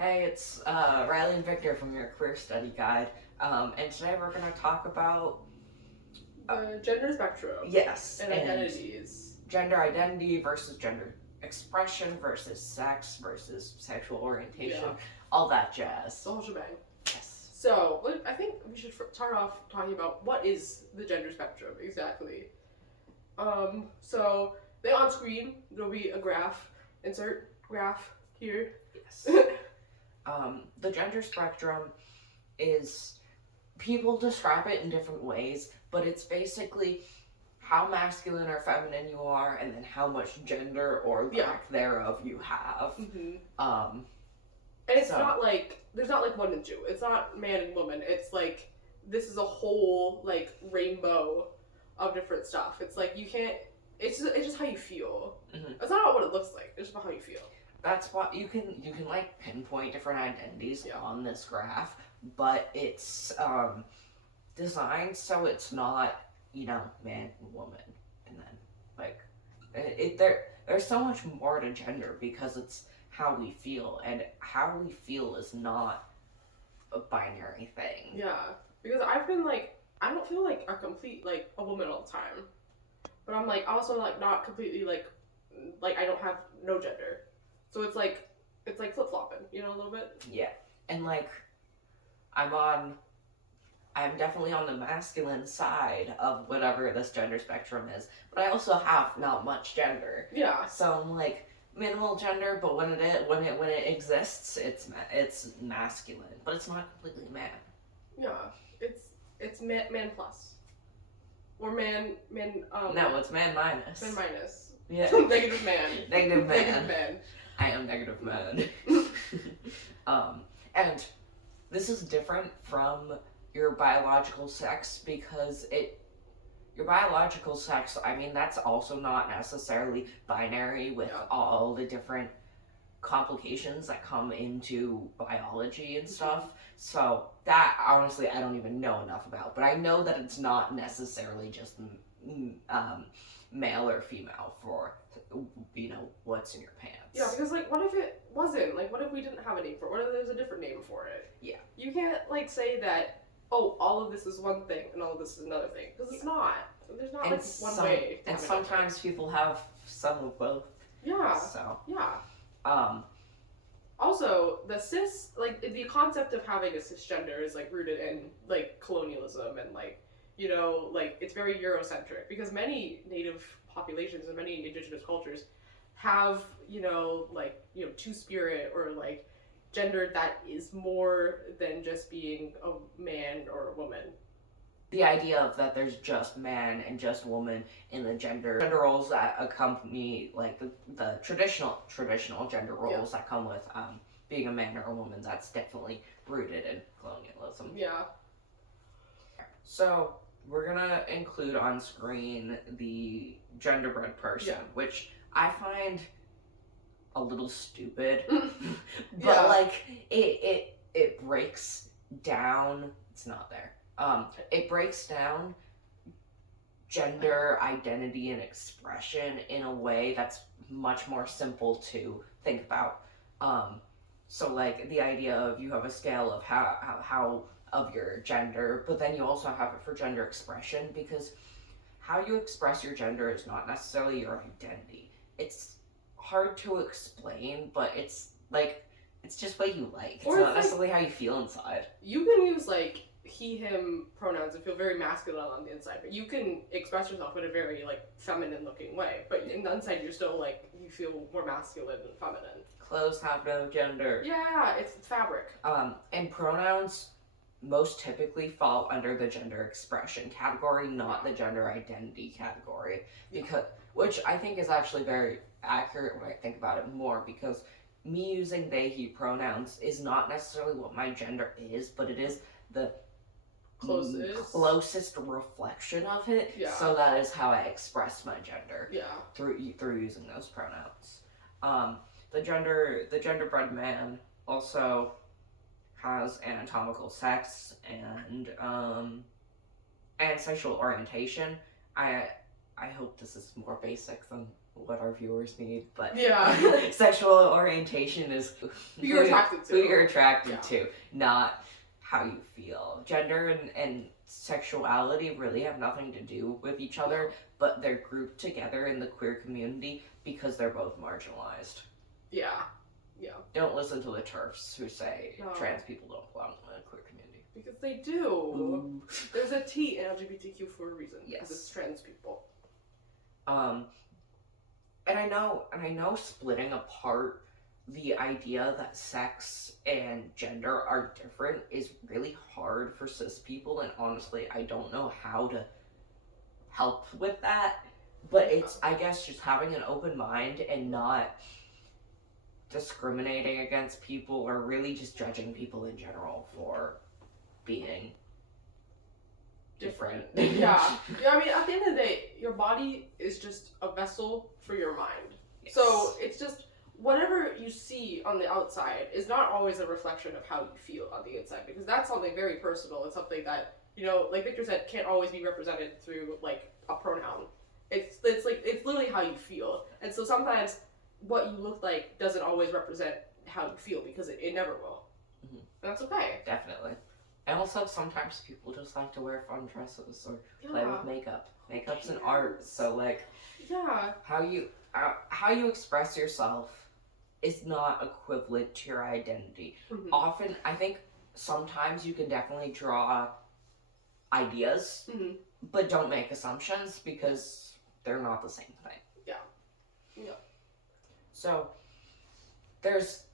Hey, it's Riley and Victor from your Queer Study Guide, and today we're going to talk about The gender spectrum yes, and identities. gender identity versus gender expression versus sex versus sexual orientation, Yeah. all that jazz. The whole shebang. Yes. So, I think we should start off talking about what is the gender spectrum exactly. So, then on screen, there'll be a graph. Insert graph here. Yes. The gender spectrum is, people describe it in different ways, but it's basically how masculine or feminine you are, and then how much gender or lack thereof you have. Mm-hmm. And it's not like, there's not like one and two. It's not man and woman. It's like, this is a whole, like, rainbow of different stuff. It's like, you can't, it's just how you feel. Mm-hmm. It's not about what it looks like. It's just about how you feel. That's why you can like pinpoint different identities on this graph, but it's designed so it's not, man and woman, and then like there's so much more to gender because it's how we feel, and how we feel is not a binary thing. Yeah, because I've been like, I don't feel like a complete like a woman all the time, but I'm like also like not completely like I don't have no gender. So it's like flip-flopping, a little bit? Yeah. And like, I'm definitely on the masculine side of whatever this gender spectrum is, but I also have not much gender. Yeah. So I'm like minimal gender, but when it exists, it's masculine, but it's not completely man. Yeah. It's man plus. Or man No, it's man minus. Man minus. Yeah. Negative man. Negative man. Negative man. I am negative man. And this is different from your biological sex because your biological sex, I mean, that's also not necessarily binary with all the different complications that come into biology and stuff. So that, honestly, I don't even know enough about, but I know that it's not necessarily just male or female for, what's in your pants. Yeah, because, like, what if it wasn't? Like, what if we didn't have a name for it? What if there's a different name for it? Yeah. You can't, like, say that, oh, all of this is one thing and all of this is another thing. Because it's not. There's not, like, one way to and have sometimes people have some of both. Yeah. So. Yeah. Also, the concept of having a cisgender is, like, rooted in, like, colonialism and, like, it's very Eurocentric because many native populations and many indigenous cultures have, two-spirit or, like, gender that is more than just being a man or a woman. The idea of that there's just man and just woman in the gender roles that accompany, like, the traditional gender roles that come with being a man or a woman, that's definitely rooted in colonialism. Yeah. So, we're gonna include on screen the genderbread person, which I find a little stupid, but like it breaks down. It's not there. It breaks down gender identity and expression in a way that's much more simple to think about. So like the idea of you have a scale of how of your gender, but then you also have it for gender expression, because how you express your gender is not necessarily your identity. It's hard to explain, but it's like, it's just what you like. It's not necessarily how you feel inside. You can use like he, him pronouns and feel very masculine on the inside, but you can express yourself in a very like feminine looking way, but in the inside you're still like, you feel more masculine than feminine. Clothes have no gender. Yeah, it's fabric. And pronouns most typically fall under the gender expression category, not the gender identity category, because which I think is actually very accurate when I think about it more, because me using they, he pronouns is not necessarily what my gender is, but it is the closest reflection of it. Yeah. So that is how I express my gender. Yeah. Through using those pronouns. The genderbread man also has anatomical sex and sexual orientation. I hope this is more basic than what our viewers need, but yeah, sexual orientation is who you're attracted to. Who you're attracted to, not how you feel. Gender and sexuality really have nothing to do with each other, but they're grouped together in the queer community because they're both marginalized. Yeah. Don't listen to the TERFs who say trans people don't belong in the queer community. Because they do. Ooh. There's a T in LGBTQ for a reason. Yes. Because it's trans people. And I know splitting apart the idea that sex and gender are different is really hard for cis people, and honestly, I don't know how to help with that. But it's, I guess, just having an open mind and not discriminating against people or really just judging people in general for being different. Yeah, I mean, at the end of the day, your body is just a vessel for your mind. Yes. So it's just whatever you see on the outside is not always a reflection of how you feel on the inside, because that's something very personal. It's something that, you know, like Victor said, can't always be represented through like a pronoun. It's literally how you feel. And so sometimes what you look like doesn't always represent how you feel, because it never will. Mm-hmm. And that's okay. Definitely. And also sometimes people just like to wear fun dresses or play with makeup. Makeup's an art, so like how you express yourself is not equivalent to your identity. Mm-hmm. Often, I think sometimes you can definitely draw ideas, mm-hmm. but don't make assumptions because they're not the same thing. Yeah. So there's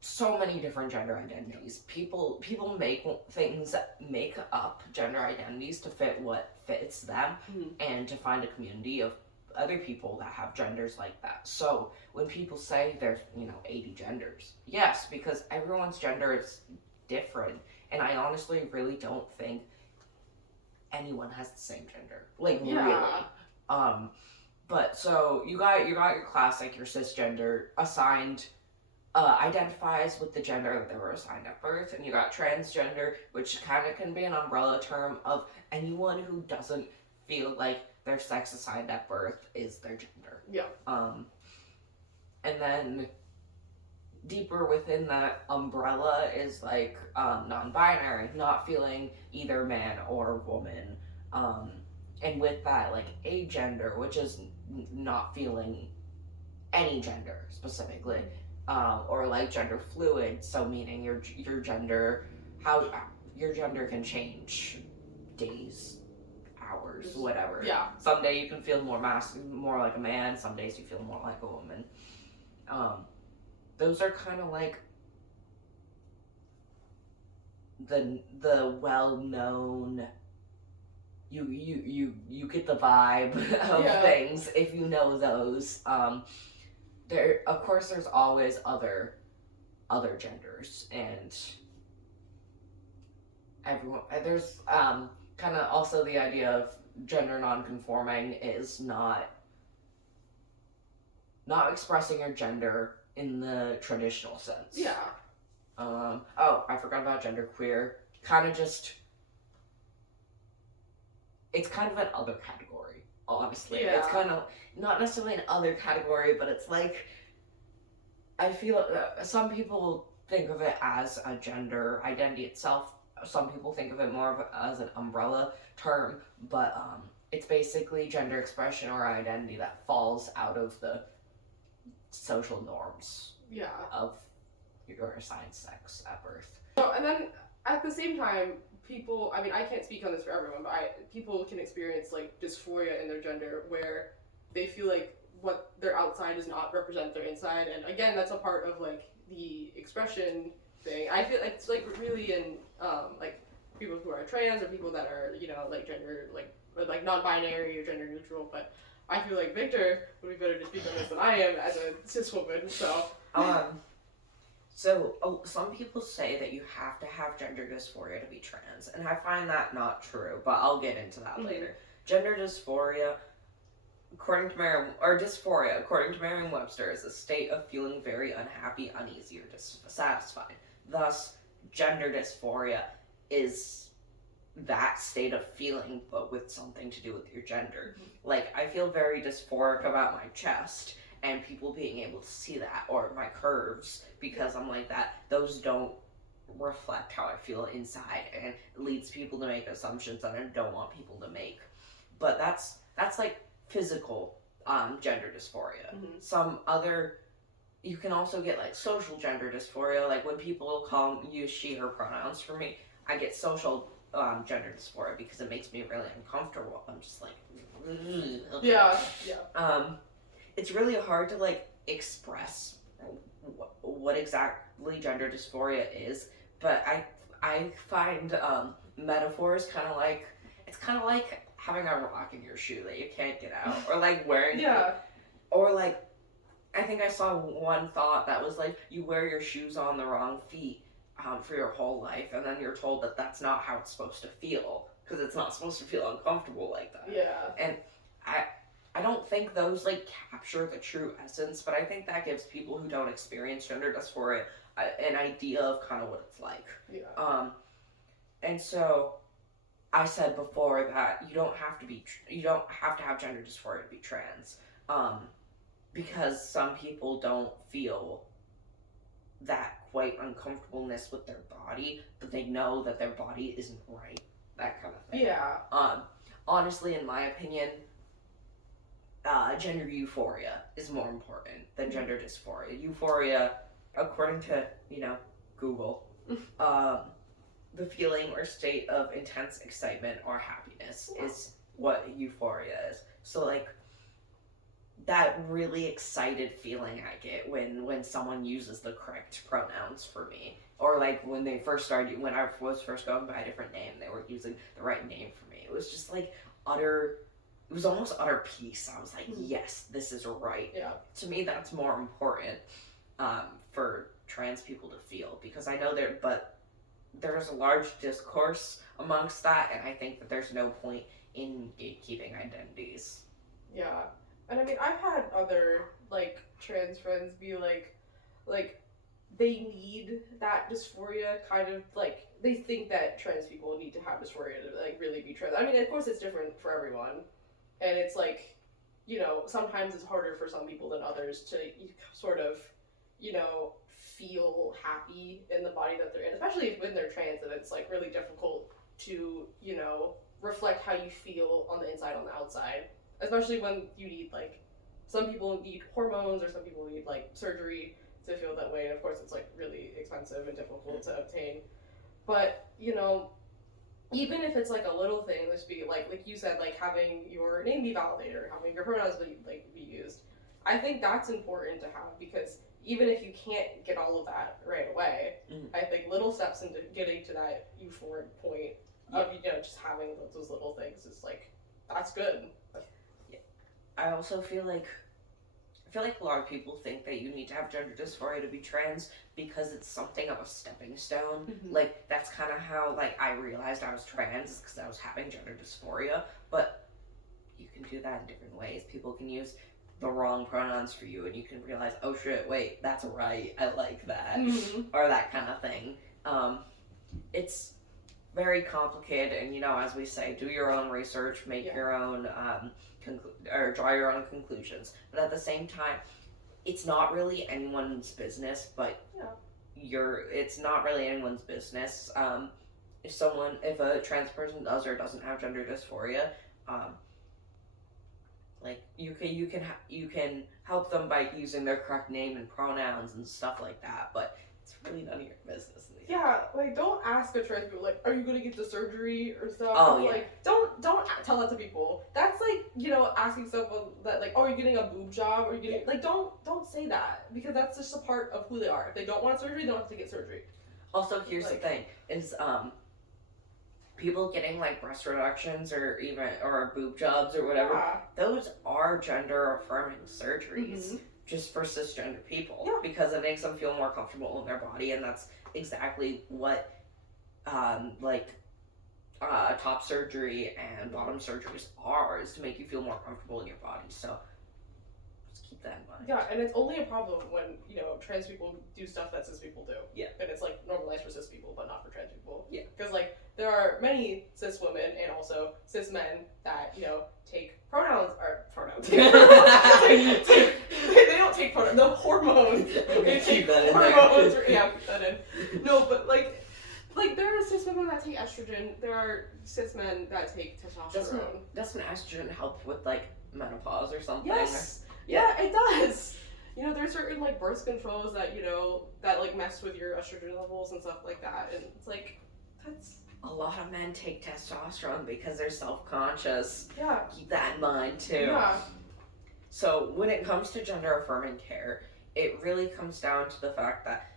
so many different gender identities. People make up gender identities to fit what fits them, mm-hmm. and to find a community of other people that have genders like that. So when people say there's 80 genders, yes, because everyone's gender is different, and I honestly really don't think anyone has the same gender. Really. But so you got your classic, your cisgender assigned, identifies with the gender that they were assigned at birth, and you got transgender, which kind of can be an umbrella term of anyone who doesn't feel like their sex assigned at birth is their gender. Yeah. And then deeper within that umbrella is like non-binary, not feeling either man or woman. And with that, like agender, which is not feeling any gender specifically, or like gender fluid, so meaning your gender, how your gender can change days, hours, whatever. Yeah. Some day you can feel more more like a man. Some days you feel more like a woman. Those are kind of like the well-known. You get the vibe of things if you know those. There, of course, there's always other genders, and everyone. There's kind of also the idea of gender non-conforming is not expressing your gender in the traditional sense. Yeah. Oh, I forgot about genderqueer. It's kind of an other category, honestly. Yeah. It's kind of not necessarily an other category, but it's like, I feel some people think of it as a gender identity itself. Some people think of it more as an umbrella term, but it's basically gender expression or identity that falls out of the social norms of your assigned sex at birth. So, and then at the same time, people, I mean, I can't speak on this for everyone, but people can experience like dysphoria in their gender, where they feel like what their outside does not represent their inside. And again, that's a part of like the expression thing. I feel it's like really in like people who are trans or people that are, like gender, like non-binary or gender neutral. But I feel like Victor would be better to speak on this than I am as a cis woman. So some people say that you have to have gender dysphoria to be trans, and I find that not true, but I'll get into that later. Gender dysphoria, according to Merriam-Webster, is a state of feeling very unhappy, uneasy, or dissatisfied. Thus, gender dysphoria is that state of feeling, but with something to do with your gender. Like, I feel very dysphoric about my chest, and people being able to see that, or my curves, because I'm like that. Those don't reflect how I feel inside, and it leads people to make assumptions that I don't want people to make. But that's like physical gender dysphoria. Some other, you can also get like social gender dysphoria, like when people use she her pronouns for me. I get social gender dysphoria because it makes me really uncomfortable. I'm just like, yeah. It's really hard to like express what exactly gender dysphoria is, but I find metaphors kind of like, it's kind of like having a rock in your shoe that you can't get out, or like wearing or like, I think I saw one thought that was like, you wear your shoes on the wrong feet for your whole life, and then you're told that that's not how it's supposed to feel, because it's not supposed to feel uncomfortable like that. And I don't think those like capture the true essence, but I think that gives people who don't experience gender dysphoria an idea of kind of what it's like. And so I said before that you don't have to have gender dysphoria to be trans, because some people don't feel that quite uncomfortableness with their body, but they know that their body isn't right, that kind of thing. Honestly, in my opinion, gender euphoria is more important than gender dysphoria. Euphoria, according to, Google, the feeling or state of intense excitement or happiness is what euphoria is. So, like, that really excited feeling I get when someone uses the correct pronouns for me. Or, like, when I was first going by a different name, they were using the right name for me. It was just, like, it was almost utter peace. I was like, yes, this is right. To me, that's more important for trans people to feel, because I know there's a large discourse amongst that, and I think that there's no point in gatekeeping identities. And I mean, I've had other, like, trans friends be like, they need that dysphoria, kind of, like, they think that trans people need to have dysphoria to, like, really be trans. I mean, of course, it's different for everyone, and it's, like, sometimes it's harder for some people than others to sort of, feel happy in the body that they're in, especially when they're trans, and it's, like, really difficult to, reflect how you feel on the inside, on the outside. Especially when you need, like, some people need hormones, or some people need, like, surgery to feel that way, and of course it's, like, really expensive and difficult to obtain. But, even if it's, like, a little thing, this be, like you said, like, having your name be validated, or having your pronouns be used, I think that's important to have, because even if you can't get all of that right away, I think little steps into getting to that euphoric point of, just having those little things is, like, that's good. I also feel like a lot of people think that you need to have gender dysphoria to be trans because it's something of a stepping stone. Like, that's kind of how, like, I realized I was trans, because I was having gender dysphoria. But you can do that in different ways. People can use the wrong pronouns for you, and you can realize, oh shit, wait, that's right, I like that, or that kind of thing. It's very complicated, and as we say, do your own research, make your own or draw your own conclusions. But at the same time, it's not really anyone's business. But it's not really anyone's business. If a trans person does or doesn't have gender dysphoria, like, you can help them by using their correct name and pronouns and stuff like that. But it's really none of your business. Like, don't ask a trans people, like, are you gonna get the surgery or stuff? Like, don't tell that to people. That's like, asking someone that, like, oh, are you getting a boob job? Or you getting, like, don't say that, because that's just a part of who they are. If they don't want surgery, they don't have to get surgery. Also, here's the thing, is people getting, like, breast reductions or boob jobs or whatever, those are gender affirming surgeries. Just for cisgender people, because it makes them feel more comfortable in their body, and that's exactly what top surgery and bottom surgeries is to make you feel more comfortable in your body. So just keep that in mind. And it's only a problem when trans people do stuff that cis people do. And it's, like, normalized for cis people, but not for trans people. Because, like, there are many cis also cis men that, you know, take pronouns. They don't take pronouns, the hormones. They take hormones. Yeah, keep that in. No, but like there are cis women that take estrogen. There are cis men that take testosterone. Doesn't estrogen help with like menopause or something? Yes. Yeah, it does. You know, there's certain like birth controls that, you know, that like mess with your estrogen levels and stuff like that, and it's like that's. A lot of men take testosterone because they're self-conscious. Yeah. Keep that in mind too. Yeah. So when it comes to gender-affirming care, it really comes down to the fact that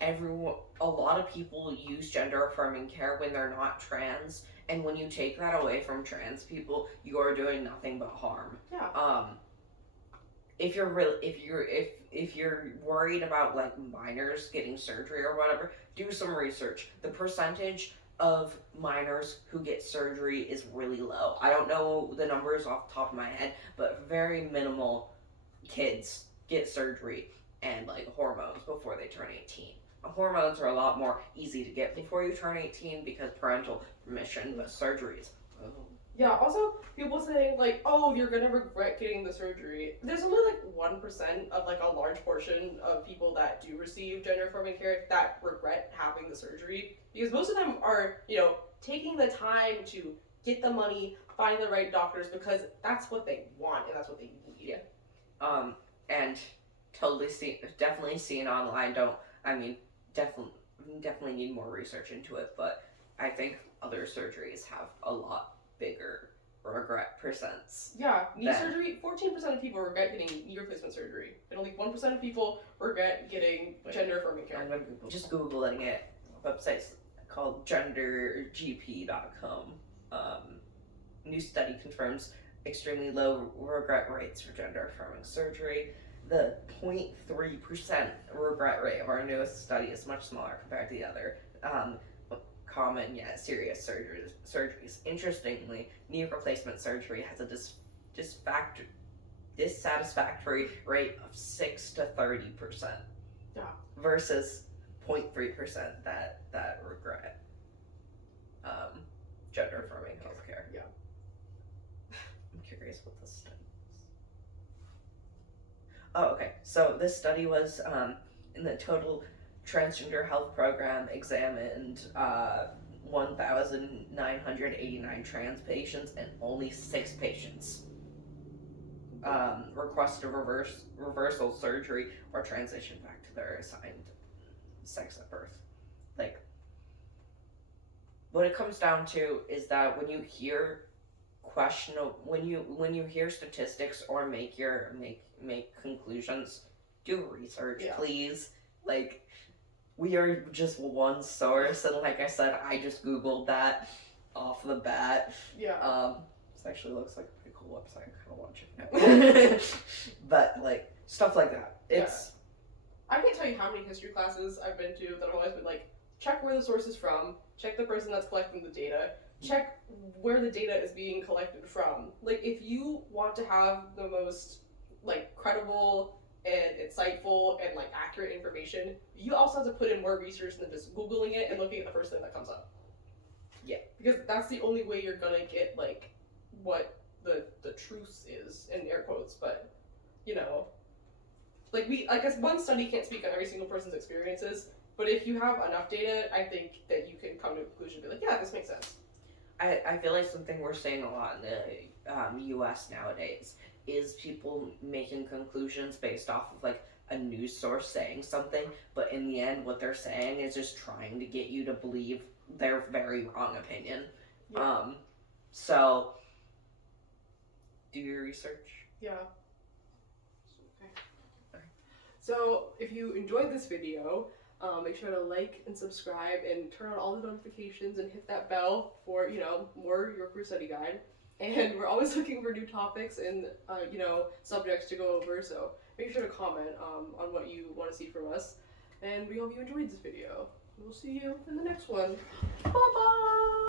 a lot of people use gender-affirming care when they're not trans, and when you take that away from trans people, you are doing nothing but harm. Yeah. If you're worried about like minors getting surgery or whatever, do some research. The percentage of minors who get surgery is really low. I don't know the numbers off the top of my head, but very minimal kids get surgery and like hormones before they turn 18. Hormones are a lot more easy to get before you turn 18 because parental permission, but surgeries. Oh. Yeah, also, people saying, like, oh, you're gonna regret getting the surgery. There's only, like, 1% of, like, a large portion of people that do receive gender-affirming care that regret having the surgery. Because most of them are, you know, taking the time to get the money, find the right doctors, because that's what they want and that's what they need. Yeah. And definitely seen online, definitely need more research into it, but I think other surgeries have a lot bigger regret percents. Yeah, knee surgery, 14% of people regret getting knee replacement surgery, and only 1% of people regret getting gender-affirming care. I'm just Googling it. Website's called gendergp.com. New study confirms extremely low regret rates for gender-affirming surgery. The 0.3% regret rate of our newest study is much smaller compared to the other common yet serious surgeries. Interestingly, knee replacement surgery has a dissatisfactory rate of 6 to 30%. Yeah. Versus 0.3% that regret gender affirming healthcare. Yeah. I'm curious what this study was. Oh, okay. So this study was in the total transgender health program examined 1,989 trans patients, and only 6 patients requested reversal surgery or transition back to their assigned sex at birth. Like, what it comes down to is that when you hear when you hear statistics or make conclusions, do research, please. Like, we are just one source, and like I said, I just Googled that off the bat. Yeah. This actually looks like a pretty cool website. I kind of want to check it out. But like stuff like that. It's. I can't tell you how many history classes I've been to that have always been like, check where the source is from, check the person that's collecting the data, check where the data is being collected from. Like, if you want to have the most like credible and insightful and like accurate information, you also have to put in more research than just Googling it and looking at the first thing that comes up. Yeah. Because that's the only way you're gonna get like what the truth is, in air quotes, but you know. Like, I guess one study can't speak on every single person's experiences, but if you have enough data, I think that you can come to a conclusion and be like, yeah, this makes sense. I feel like something we're seeing a lot in the U.S. nowadays is people making conclusions based off of like a news source saying something, but in the end what they're saying is just trying to get you to believe their very wrong opinion. Yeah. So do your research. Yeah. Okay. So if you enjoyed this video, make sure to like and subscribe and turn on all the notifications and hit that bell for, you know, more Your Queer Study Guide. And we're always looking for new topics and, you know, subjects to go over, so make sure to comment on what you want to see from us. And we hope you enjoyed this video. We'll see you in the next one. Bye-bye!